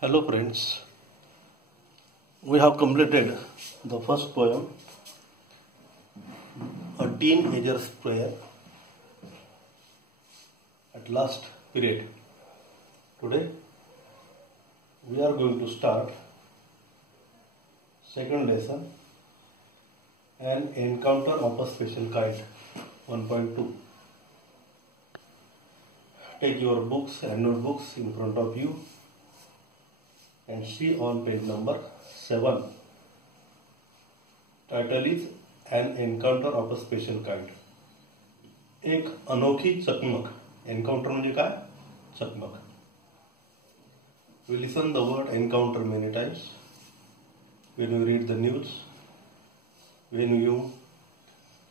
Hello friends, we have completed the first poem, A Teenager's Prayer, at last period. Today we are going to start second lesson, An Encounter of a Special Kind, 1.2. Take your books and notebooks in front of you and see on page number 7. Title is An Encounter of a Special Kind. एक अनोखी चकमक. Encounter म्हणजे काय? चकमक. We listen the word encounter many times when you read the news, when you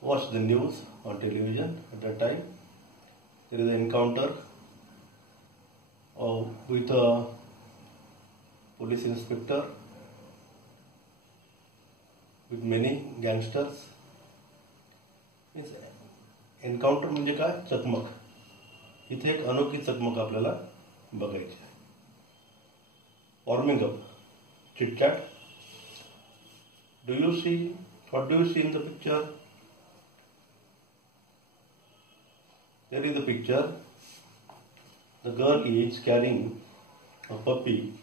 watch the news on television. At that time there is an encounter with a police inspector with many gangsters. Encounter म्हणजे काय? चकमक. इथे एक अनोखी चकमक आपल्याला बघायची आहे. Warming up, chit chat. What do you see in the picture? There is a picture. The girl is carrying a puppy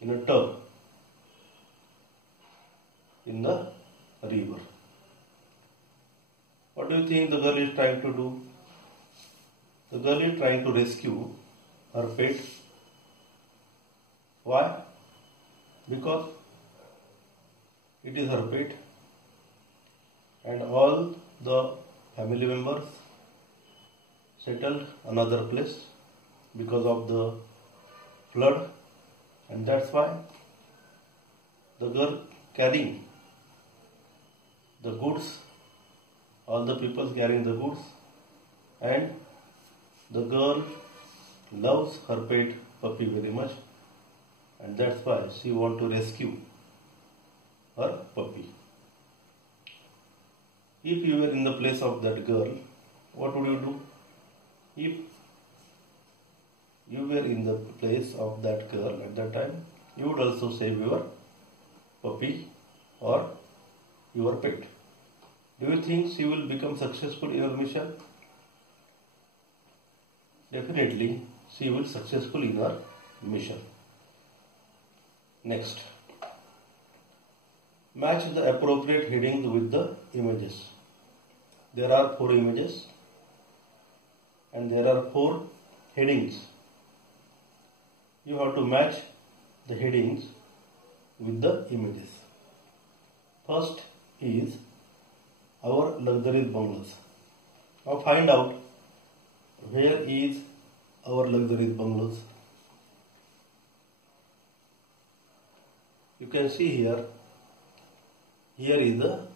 in a tub in the river. What do you think the girl is trying to do? The girl is trying to rescue her pet. Why? Because it is her pet and all the family members settled another place because of the flood, and that's why the girl carrying the goods, all the people carrying the goods, and the girl loves her pet puppy very much, and that's why she want to rescue her puppy. If you were in the place of that girl, what would you do? If you were in the place of that girl at that time, you would also save your puppy or your pet. Do you think she will become successful in her mission? Definitely, she will successful in her mission. Next, match the appropriate headings with the images. There are 4 images and there are 4 headings. You have to match the headings with the images. First is our luxurious bungalows. Now find out where is our luxurious bungalows. You can see here. Here is the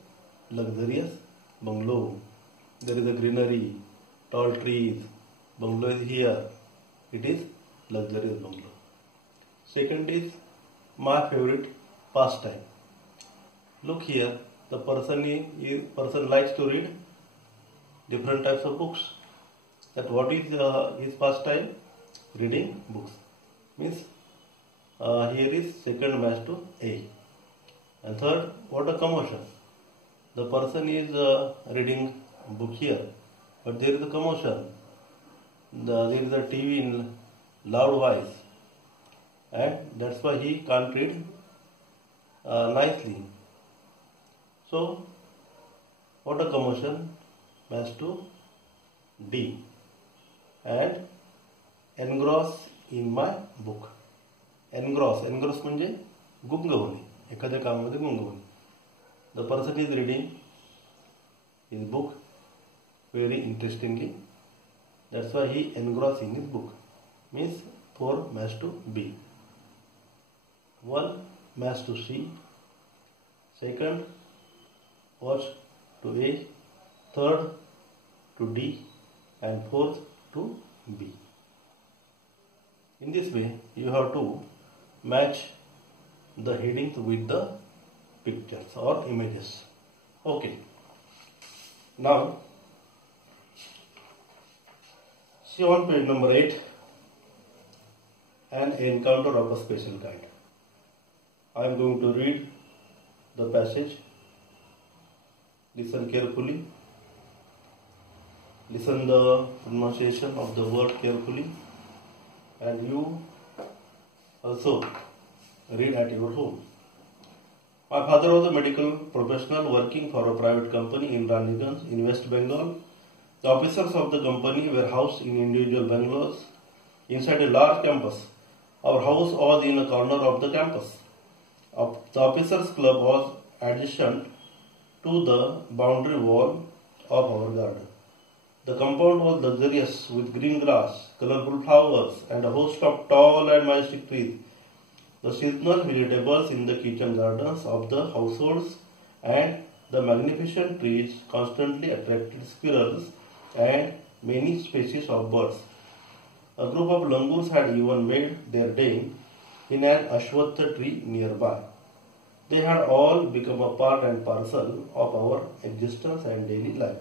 luxurious bungalow. There is a greenery, tall trees. Bungalow is here. It is luxurious bungalow. Second is my favorite pastime. Look here. The person likes to read different types of books. That what is his pastime? Reading books. Means here is second match to A. And third, what a commotion. The person is reading book here, but there is a commotion. There is a TV in loud voice, and that's why he can't read nicely. So, what a commotion match to D. And engross in my book. Engross म्हणजे गुंग होणे, एखाद्या कामामध्ये गुंग होणे. The person is reading his book very interestingly. That's why he engrossed in his book. Means 4 match to B. 1 match to C. Second match to A. Third to D. And fourth to B. In this way, you have to match the headings with the pictures or images. Okay. Now, see on page number 8, an encounter of a special kind. I am going to read the passage. Listen carefully. Listen the pronunciation of the word carefully, and you also read at your home. My father was a medical professional working for a private company in Raniganj in West Bengal. The officers of the company were housed in individual bungalows inside a large campus. Our house was in a corner of the campus. The officers' club was adjacent to the boundary wall of our garden. The compound was luxurious with green grass, colorful flowers, and a host of tall and majestic trees. The seasonal vegetables in the kitchen gardens of the households and the magnificent trees constantly attracted squirrels and many species of birds. A group of langurs had even made their den in an ashwatha tree nearby. They had all become a part and parcel of our existence and daily life.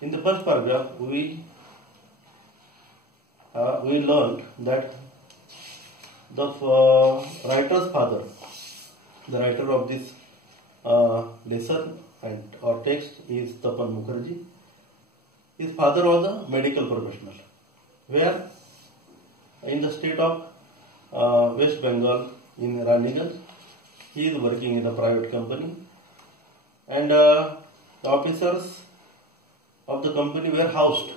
In the first paragraph, we learned that the writer's father, the writer of this lesson and or text, is Tapan Mukherjee. His father was a medical professional, where in the state of West Bengal in Raniganj, he is working in a private company, and the officers of the company were housed.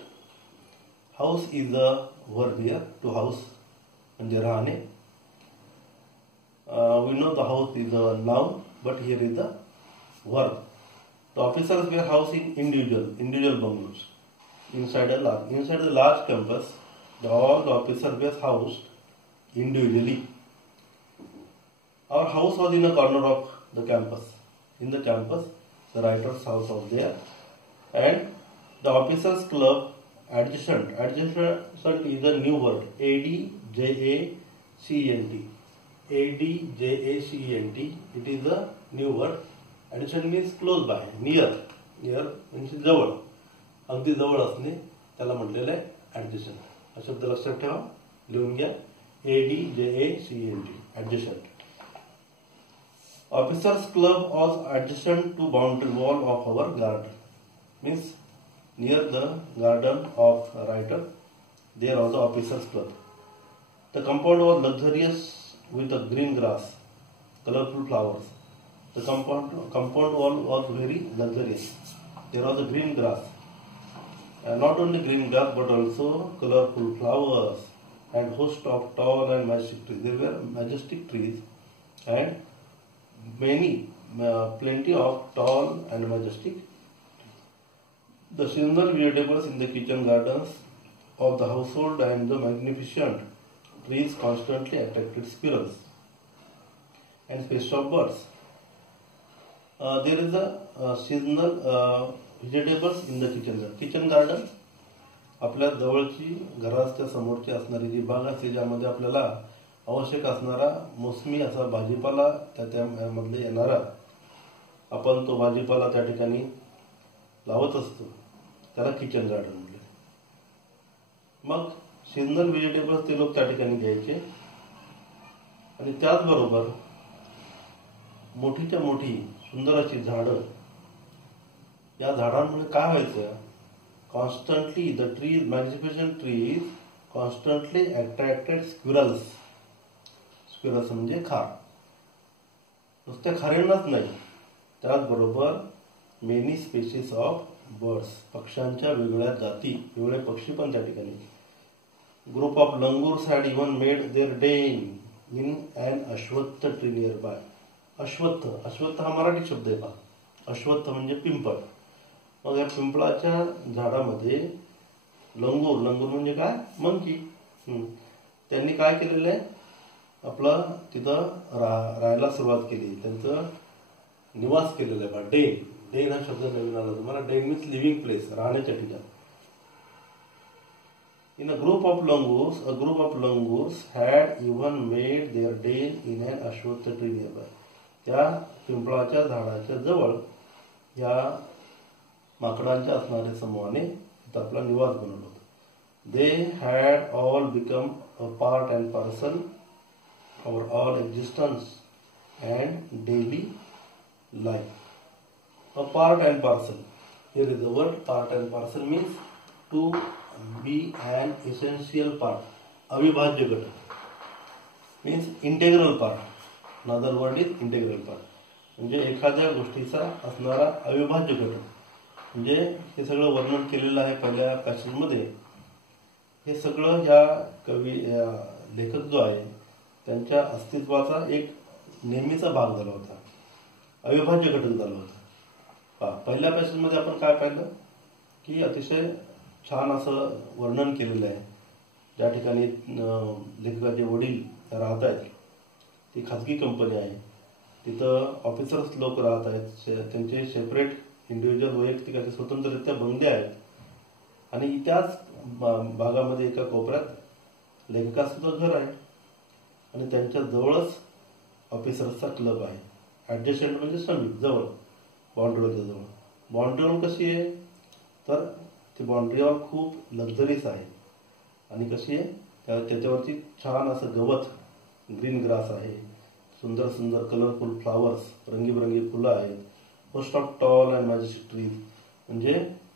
House is a word here, to house, and rahane. We know the house is a noun, but here is the verb. The officers were housed in individual bungalows inside the large campus. All the officers were housed individually. Our house was in a corner of the campus. In the campus, the writer's house was there, and the officers' club adjacent. Adjacent is a new word. ADJACENT. ADJACENT. It is a new word. Adjacent means close by, near. Near means जवळ. अगदी जवळ असणे त्याला म्हटलेलं आहे adjacent. हा शब्द लक्षात ठेवा, लिहून घ्या. ADJACENT. adjacent. Officers' club was adjacent to boundary wall of our garden. Means near the garden of a writer, there was the officers' club. The compound was luxurious with the green grass, colorful flowers. The compound wall was very luxurious. There was a green grass, and not only green grass but also colorful flowers and host of tall and majestic trees. There were majestic trees and plenty of tall and majestic. The seasonal vegetables in the kitchen gardens of the household and the magnificent trees constantly attracted squirrels and species of birds. There is a seasonal vegetables in the kitchen garden. आपल्या जवळची घराच्या समोरची असणारी जी बाग असते, ज्यामध्ये आपल्याला आवश्यक असणारा मोसमी असा भाजीपाला त्यामध्ये येणारा, आपण तो भाजीपाला त्या ठिकाणी लावत असतो, त्याला किचन गार्डन म्हटले. मग सीजनल व्हेजिटेबल्स ते लोक त्या ठिकाणी घ्यायचे, आणि त्याचबरोबर मोठीच्या मोठी सुंदर अशी झाडं. या झाडांमुळे काय व्हायचं, constantly the trees, magnificent trees constantly attracted squirrels. Squirrels म्हणजे खार. नुसत्या खारेंनाच नाही, त्याचबरोबर मेनी स्पेसीस ऑफ बर्ड्स, पक्ष्यांच्या वेगळ्या जाती, वेगळे पक्षी पण त्या ठिकाणी. Group of langurs had even made their den in an ashwattha tree nearby. अश्वत्थ, अश्वत्थ हा मराठी शब्द आहे. अश्वत्थ म्हणजे पिंपळ. मग या पिंपळाच्या झाडामध्ये लंगूर, लंगूर म्हणजे काय, मंकी. त्यांनी काय केलेलं आहे, आपलं तिथं राहायला सुरुवात केली, त्यांचं निवास केलेला आहे. डेन, डेन हा शब्द नवीन आला तुम्हाला. डेन मीन्स लिव्हिंग प्लेस, राहण्याच्या ठिकाण. In a group of langurs had even made their den in an ashwatha tree nearby. त्या पिंपळाच्या झाडाच्या जवळ या माकडांच्या असणाऱ्या समूहाने आपला निवास बनवला होता. They had all become a part and parcel of all existence and daily life. A part and parcel. Here is the word part and parcel means to be an essential part. अविभाज्य घटक means integral part. Another word is integral part. म्हणजे एखाद्या गोष्टीचा असणारा अविभाज्य घटक. म्हणजे हे सगळं वर्णन केलेलं आहे पहिल्या पॅसेजमध्ये. हे सगळं ह्या लेखक जो आहे त्यांच्या अस्तित्वाचा एक नेहमीचा भाग झाला होता, अविभाज्य घटक झाला होता. पहिल्या पॅसेजमध्ये आपण काय पाहिलं की अतिशय छान असं वर्णन केलेलं आहे. ज्या ठिकाणी लेखकाचे वडील राहत आहेत ती खाजगी कंपनी आहे, तिथं ऑफिसर्स लोक राहत आहेत, त्यांचे सेपरेट इंडिव्हिज्युअल वैयक्तिक असे स्वतंत्ररित्या बंगले आहेत. आणि त्याच भागामध्ये एका कोपऱ्यात लेखकाचं सुद्धा घर आहे आणि त्यांच्या जवळच ऑफिसर्सचा क्लब आहे. ॲडजस्टंट म्हणजे समीप, जवळ, बाउंड्रीवरच्या जवळ. बाउंड्रीवर कशी आहे तर ती बाउंड्रीवर खूप लक्झरीज आहे. आणि कशी आहे त्याच्यावरती छान असं गवत, ग्रीन ग्रास आहे, सुंदर सुंदर कलरफुल फ्लावर्स, रंगीबरंगी फुलं आहेत. Host of tall and majestic trees म्हणजे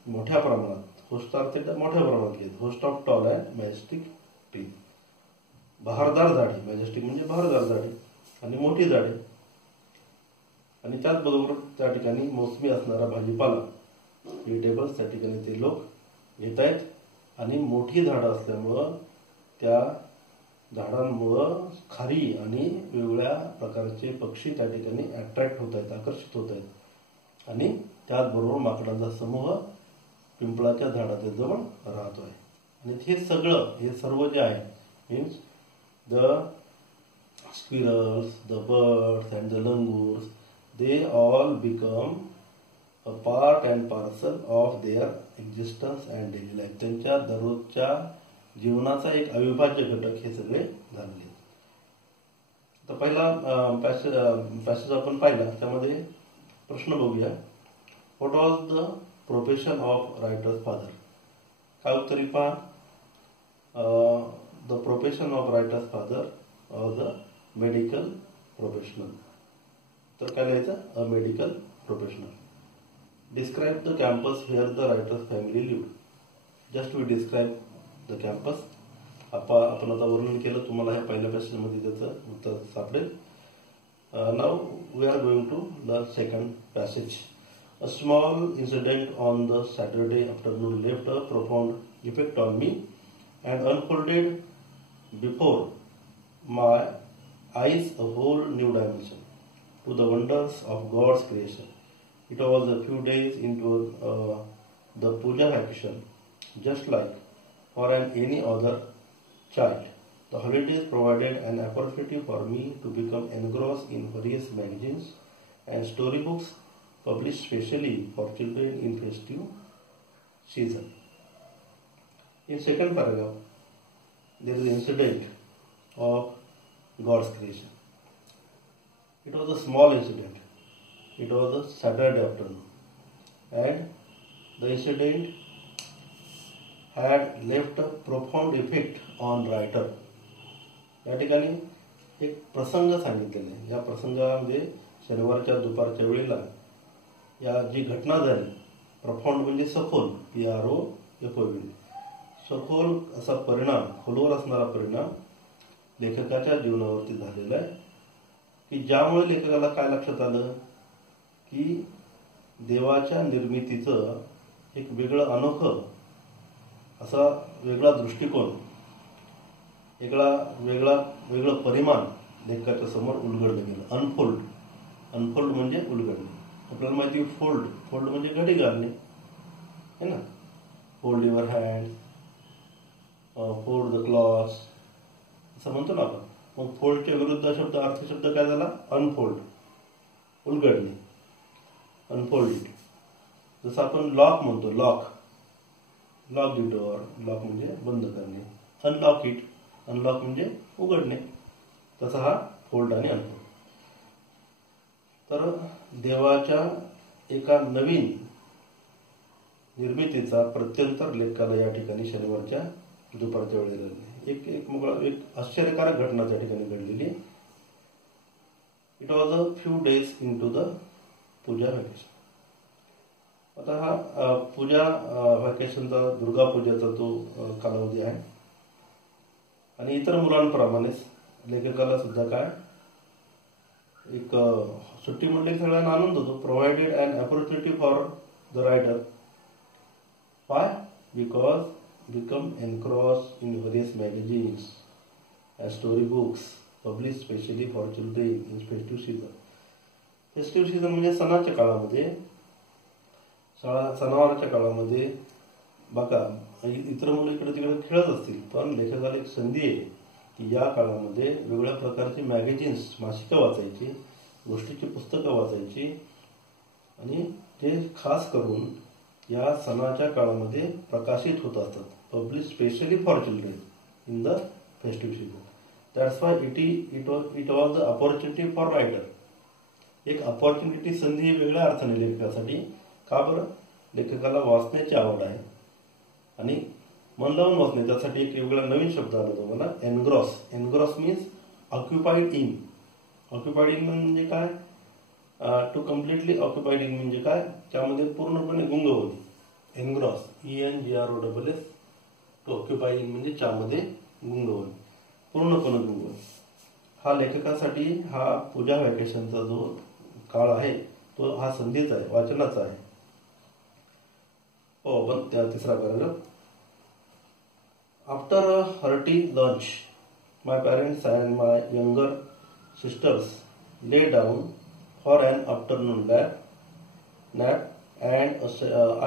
मोठ्या प्रमाणात, होस्ट ते मोठ्या प्रमाणात घेत, host of tall and majestic trees. बहारदार झाडे, मॅजेस्टिक म्हणजे बहारदार झाडे आणि मोठी झाडे. आणि त्याचबरोबर त्या ठिकाणी मोसमी असणारा भाजीपाला, व्हेजिटेबल्स त्या ठिकाणी ते लोक घेत आहेत. आणि मोठी झाडं असल्यामुळं त्या झाडांमुळं खारी आणि वेगवेगळ्या प्रकारचे पक्षी त्या ठिकाणी अट्रॅक्ट होत आहेत, आकर्षित होत आहेत. आणि त्याचबरोबर माकडांचा समूह पिंपळाच्या झाडाच्या जवळ राहतो आहे. आणि हे सर्व जे आहे means the squirrels, the birds and the langurs, they all become a part and parcel of their existence and daily life. त्यांच्या दररोजच्या जीवनाचा एक अविभाज्य घटक हे सगळे झालेले. तर पहिला पॅसेज आपण पाहिला, त्यामध्ये प्रश्न बघूया. What was the profession of writer's father? काय उत्तरी पहा. The profession of writer's father or the medical professional. तर काय लिहायचं? A medical professional. Describe the campus where the writer's family live. Just we describe the campus. आपण आता वर्णन केलं, तुम्हाला ह्या पहिल्या पॅसेजमध्ये त्याचं उत्तर सापडेल. Now we are going to the second passage. A small incident on the Saturday afternoon left a profound effect on me and unfolded before my eyes a whole new dimension to the wonders of God's creation. It was a few days into the puja vacation, just like for any other child. The holidays provided an opportunity for me to become engrossed in various magazines and storybooks published specially for children in festive season. In second paragraph, there is an incident of God's creation. It was a small incident. It was a Saturday afternoon, and the incident had left a profound effect on writer. या ठिकाणी एक प्रसंग सांगितलेला आहे. या प्रसंगामध्ये शनिवारच्या दुपारच्या वेळेला या जी घटना झाली, प्रफाउंड म्हणजे सखोल, PROFOUND, सखोल असा परिणाम, खोलवर असणारा परिणाम लेखकाच्या जीवनावरती झालेला आहे. की ज्यामुळे लेखकाला काय लक्षात आलं की देवाच्या निर्मितीचं एक वेगळं अनोखं असा वेगळा दृष्टिकोन, वेगळं परिमाण लेखकाच्या समोर उलगडलं गेलं. अनफोल्ड म्हणजे उलगडणे. आपल्याला माहिती आहे फोल्ड म्हणजे घडी घालणे है ना. Fold your hand, fold the clothes असं म्हणतो ना आपण. मग फोल्डच्या विरुद्ध शब्द, अर्थशब्द काय झाला? अनफोल्ड, उलगडणे, अनफोल्ड. जसं आपण लॉक म्हणतो, लॉक द डोअर, लॉक म्हणजे बंद करणे. अनलॉक इट, अनलॉक म्हणजे उघडणे. तसा हा फोल्ड आणि अनफोल्ड. तर देवाच्या एका नवीन निर्मितीचा प्रत्यंतर लेखकाला या ठिकाणी शनिवारच्या दुपारच्या वेळेला एक आश्चर्यकारक घटना त्या ठिकाणी घडलेली. It was a few days into the Puja vacation. आता हा पूजा व्हॅकेशनचा, दुर्गा पूजेचा तो कालावधी आहे. आणि इतर मुलांप्रमाणेच लेखकाला सुद्धा काय, एक सुट्टी म्हटली सगळ्यांना आनंद होतो. Provided an opportunity for the writer. Why? Because become engrossed in various magazines and story books published specially for children in festive season. Festive season म्हणजे सणाच्या काळामध्ये, सणावाराच्या काळामध्ये बघा इतर मुलं इकडे तिकडे खेळत असतील, पण लेखकाला एक संधी आहे की या काळामध्ये वेगवेगळ्या प्रकारची मॅगझिन्स, मासिकं वाचायची, गोष्टीची पुस्तकं वाचायची. आणि ते खास करून या सणाच्या काळामध्ये प्रकाशित होत असतात. Publish specially for children in the festive season. That's why it was the opportunity for writer. एक अपॉर्च्युनिटी, संधी वेगळ्या अर्थाने लेखकासाठी. का बरं? लेखकाला वाचण्याची आवड आहे आणि मन लावून वाचणे, त्यासाठी एक वेगळा नवीन शब्द आला तो मला, engross. Engross means occupied in. Occupied in म्हणजे काय? टू कम्प्लिटली ऑक्युपाइड इन म्हणजे काय? त्यामध्ये पूर्णपणे गुंग होणे. Engross, ENGROSS. To occupy in म्हणजे त्यामध्ये गुंग होणे, पूर्णपणे गुंग होणे. हा लेखकासाठी हा पूजा व्हॅकेशनचा जो काळ आहे तो हा संधीचा आहे, वाचनाचा आहे. पण त्या तिसरा paragraph. After a hearty lunch my parents and my younger sisters ले down for an afternoon nap and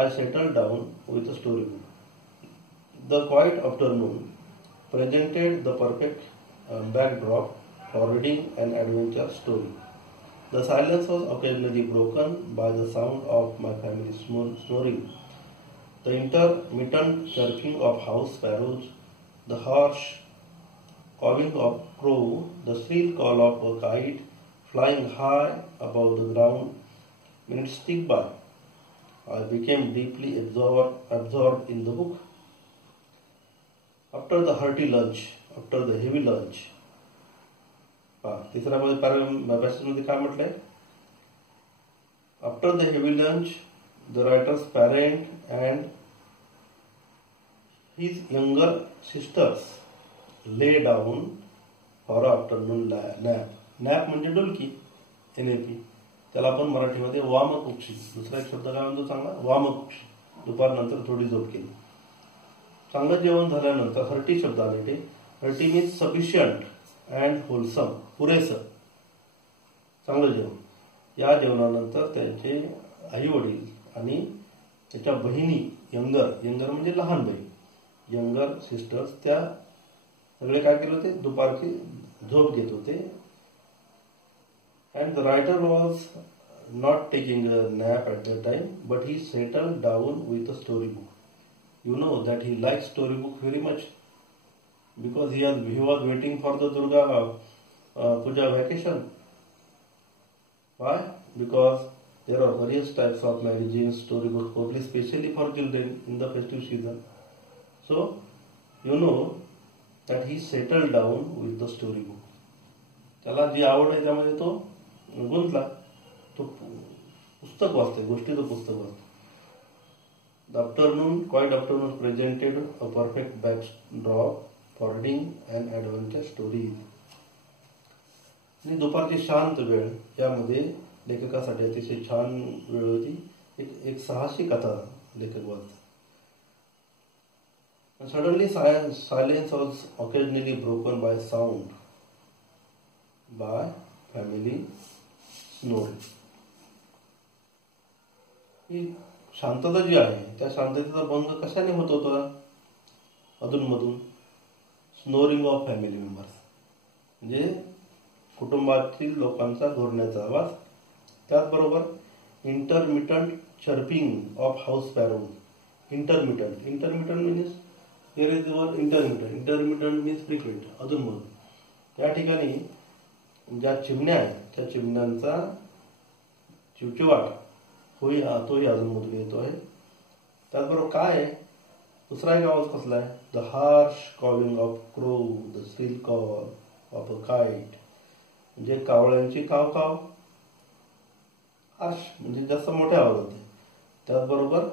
I settled down with a storybook. The quiet afternoon presented the perfect backdrop for reading an adventure story. The silence was occasionally broken by the sound of my family snoring, the intermittent chirping of house sparrows, the harsh cawing of crow, the shrill call of a kite flying high above the ground. Minutes ticked by. I became deeply absorbed in the book. After the hearty lunch, after the heavy lunch. तिसऱ्या पॅसेजमध्ये काय म्हटलंय? After the heavy lunch, the writer's parent and his younger sisters lay down for afternoon nap. Nap म्हणजे डुलकी, NAP. त्याला आपण मराठीमध्ये वामकुक्षी, दुसरा एक शब्द काय म्हणतो चांगला, वामकुक्षी. दुपारनंतर थोडी झोप केली. चांगलं जेवण झाल्यानंतर हर्टी शब्द आले. ते hearty means sufficient and wholesome, पुरेसं चांगलं जेवण. या जेवणानंतर त्यांचे आई वडील आणि त्याच्या बहिणी, यंगर म्हणजे लहान बहीण, यंगर सिस्टर्स, त्या सगळे काय केले होते? दुपारची झोप घेत होते. And the writer was not taking a nap at that time, but he settled down with a storybook. You know that he likes storybook very much because he was waiting for the Durga Puja vacation. Why? Because there are various types of magazines, storybooks published specially for children in the festive season. So, you know that he settled down with the storybook. त्याला जी आवड आहे त्यामध्ये तो गुंतला. तो पुस्तक वाचतोय, गोष्टीचं पुस्तक वाचतो. The afternoon, quite afternoon presented a perfect backdrop for reading and adventure stories. आणि दुपारची शांत वेळ यामध्ये लेखकासाठी अतिशय छान वेळ होती. एक साहसी कथा लेखक वाचतो. Suddenly silence was occasionally broken by sound by family snoring. ही शांतता जी आहे त्या शांततेचा भंग कशाने होत होता? अधूनमधून स्नोरिंग ऑफ फॅमिली मेंबर्स, म्हणजे कुटुंबातील लोकांचा घोरण्याचा आवाज. त्याचबरोबर intermittent chirping of house sparrow. Intermittent means there is वर इंटरमिटंट मीन्स फ्रिक्वेंट, अधूनमधून. त्या ठिकाणी ज्या चिमण्या आहेत त्या चिमण्यांचा चिवचिवाट तोही अधूनमधून येतो आहे. त्याचबरोबर काय आहे, दुसरा एक आवाज कसला आहे? the harsh cawing of crow, the shrill call of a kite. म्हणजे कावळ्यांची काव काव हार्श म्हणजे जास्त मोठ्या आवाजात आहे. त्याचबरोबर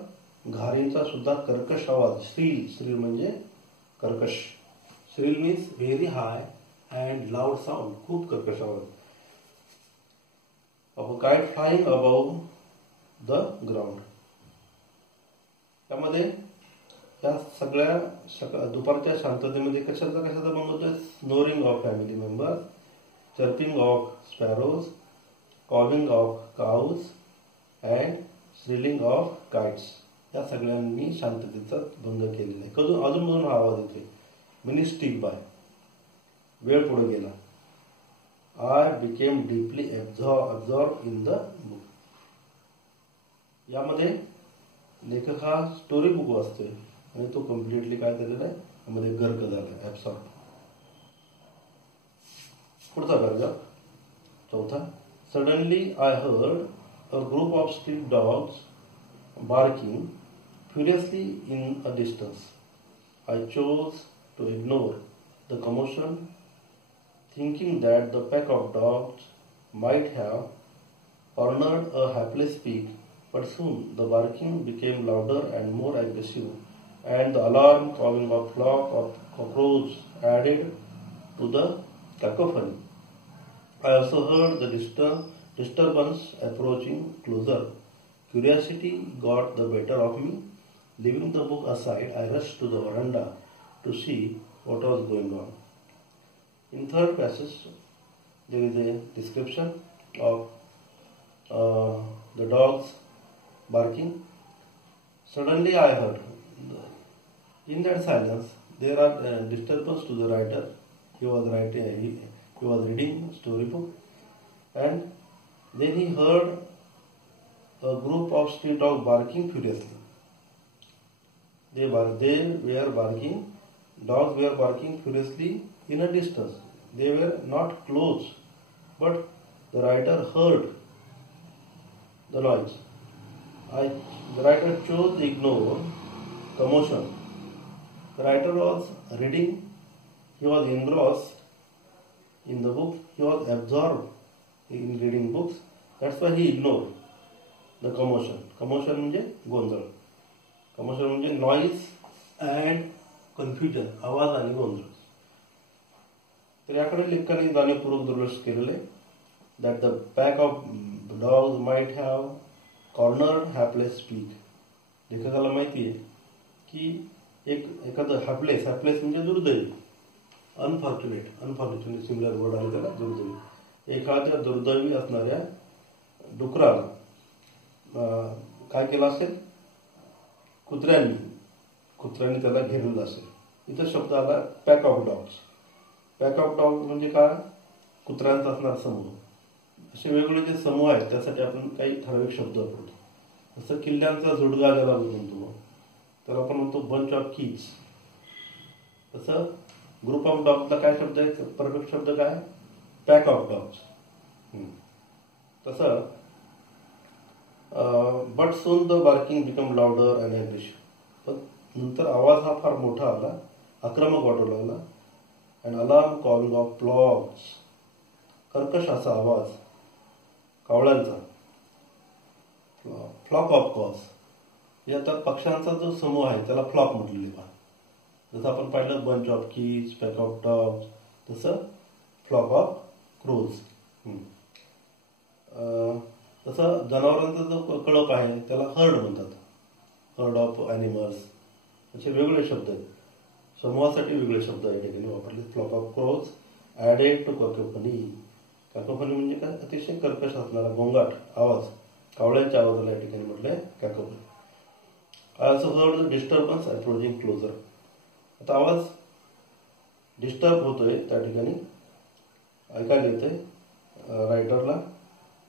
घारींचा सुद्धा कर्कश आवाज, श्रील. श्रील म्हणजे कर्कश. Shrill means very high and loud sound, खूप कर्कश आवाज. Of a kite flying above the ground. त्यामध्ये या सगळ्या दुपारच्या शांततेमध्ये कशाचा भंग होतोय? Snoring of family members, chirping of sparrows, calling of cows and shrilling of kites. या सगळ्यांनी शांततेचा भंग केलेला आहे. अजून हा आवाज येतोय. Mini stick by. वेळ पुढे गेला. I became deeply absorb in the book. यामध्ये लेखक हा स्टोरी बुक वाचतोय आणि तो कम्प्लिटली काय झालेला आहे, यामध्ये गर्क झालाय, ॲब्सॉर्ब. पुढचा पॅराग्राफ, चौथा. Suddenly I heard a group of street dogs barking furiously in a distance. I chose to ignore the commotion, thinking that the pack of dogs might have cornered a hapless pig, but soon the barking became louder and more aggressive, and the alarm calling of flock of cockroaches added to the cacophony. I also heard the disturbance approaching closer. Curiosity got the better of me. Leaving the book aside, I rushed to the veranda to see what was going on. In third passage, there is a description of the dogs barking. Suddenly I heard. In that silence, there are disturbance to the writer. He was reading storybook, and then he heard a group of street dogs barking furiously. They were barking. Dogs were barking furiously in a distance. They were not close, but the writer heard the noise. The writer chose to ignore commotion. The writer was reading. He was engrossed in the book. He was absorbed in reading books. That's why he ignored the commotion. Commotion म्हणजे गोंधळ. Commotion म्हणजे noise and confusion, आवाज आणि गोंधळ. तर याकडे लेखकाने जाणीवपूर्वक दुर्लक्ष केलेले. That the pack of dogs might have cornered hapless pig. लेखकाला माहिती आहे की एखादं hapless म्हणजे दुर्दैवी, अनफॉर्च्युनेट सिमिलर वर्ड आहे त्याला, दुर्दैवी. एखाद्या दुर्दैवी असणाऱ्या डुकराला काय केलं असेल? कुत्र्याने त्याला घेरलेलं असेल. इथं शब्द आला pack of dogs. Pack of dogs म्हणजे काय? कुत्र्यांचा असणारा समूह. असे वेगवेगळे जे समूह आहेत त्यासाठी आपण काही ठराविक शब्द वापरतो. जसं किल्ल्यांचा जुडगा ज्याला म्हणतो त्याला आपण म्हणतो बंच ऑफ कीज. तसं ग्रुप ऑफ डॉग्सला काय शब्द आहे? परफेक्ट शब्द काय? Pack of dogs. तसं but soon the barking become louder and aggressive. पण नंतर आवाज हा फार मोठा आला, आक्रमक वाटू लागला. And alarm calling of flocks. कर्कश असा आवाज कावळ्यांचा. Flock of cos. हे आता पक्ष्यांचा जो समूह आहे त्याला फ्लॉक म्हटलेले पहा. जसं आपण पाहिलं bunch of keys, pack of dogs, तसं फ्लॉक ऑफ क्रोज. तसं जनावरांचा जो कळप आहे त्याला हर्ड म्हणतात. Heard of animals. असे वेगवेगळे शब्द आहेत. समूहासाठी वेगळे शब्द या ठिकाणी वापरले. Flock of crows added to cacophony. Cacophony म्हणजे काय? अतिशय कर्कश असणारा गोंगाट आवाज. कावळ्यांच्या आवाजाला या ठिकाणी म्हटलंय cacophony. I also heard the disturbance approaching closer. आता आवाज डिस्टर्ब होतोय त्या ठिकाणी, ऐकायला येतंय रायटरला.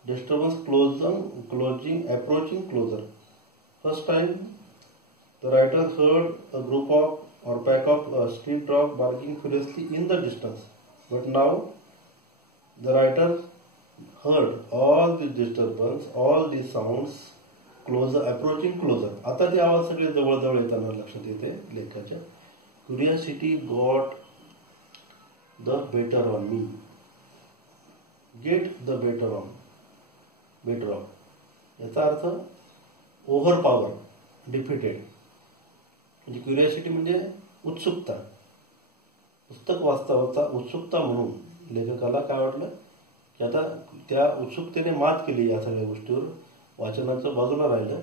Disturbance approaching closer. First time the writer heard a group of or pack of street dogs barking furiously in the distance. But now the writer heard all the disturbance, all the sounds closer, approaching closer. आता ते आवाज सगळे जवळ येताना लक्षात येते लेखकाच्या. Curiosity got the better on me. Get the better on याचा अर्थ ओव्हर पॉवर, डिफिटेड. म्हणजे क्युरियोसिटी म्हणजे उत्सुकता. पुस्तक वाचता उत्सुकता म्हणून लेखकाला काय वाटलं की आता त्या उत्सुकतेने मात केली या सगळ्या गोष्टीवर, वाचनाचं बाजूला राहिलं.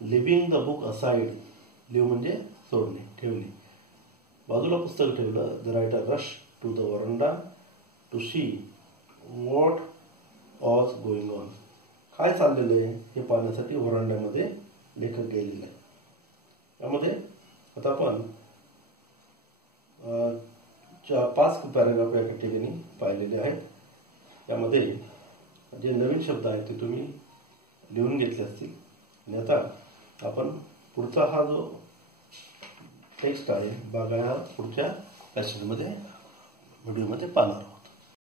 Leaving the book aside, leave म्हणजे सोडणे, ठेवणे, बाजूला पुस्तक ठेवलं. The writer rush to the veranda to see what was going on. काय चाललेलं आहे हे पाहण्यासाठी व्हरांड्यामध्ये लेखक गेलेला आहे. त्यामध्ये आता आपण 5 पॅराग्राफ या ठिकाणी पाहिलेले आहेत. त्यामध्ये जे नवीन शब्द आहेत ते तुम्ही लिहून घेतले असतील. आणि आता आपण पुढचा हा जो टेक्स्ट आहे बघा, हा पुढच्या व्हिडिओमध्ये पाहणार आहोत.